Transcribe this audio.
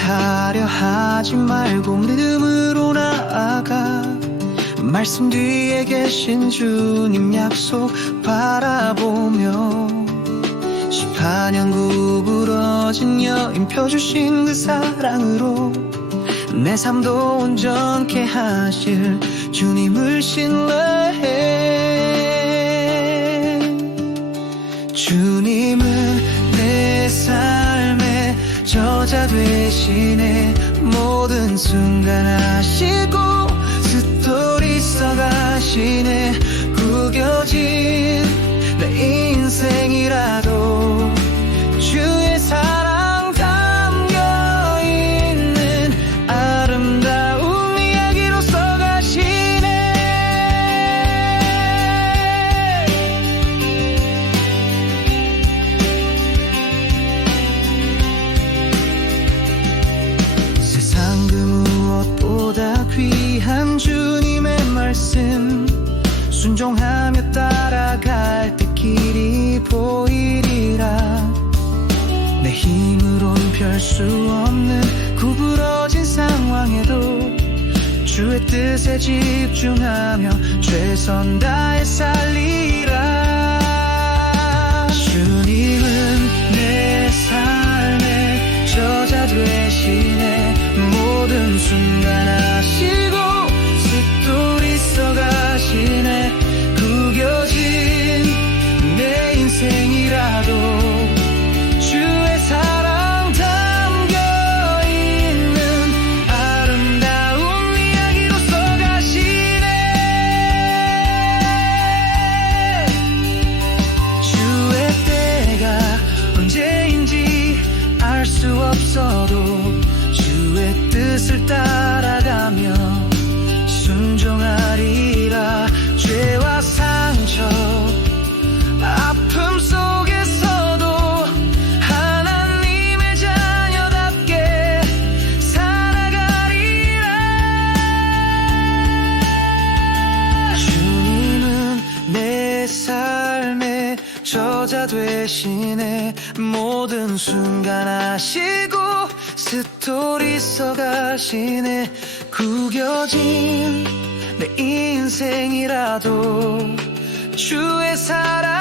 하려 하지 말고 믿음으로 나아가. 말씀 뒤에 계신 주님 약속 바라보며 18년 구부러진 여인 펴주신 그 사랑으로 내 삶도 온전케 하실 주님을 신뢰해. 주님은 되시네. 모든 순간 하시고 스토리 써가시네. 구겨진 주의 뜻에 집중하며 최선 다해 살리라. 주님은 내 삶의 저자 되시네. 모든 순간 내 삶의 저자 되시네. 모든 순간 하시고 스토리 써가시네. 구겨진 내 인생이라도 주의 사랑. 다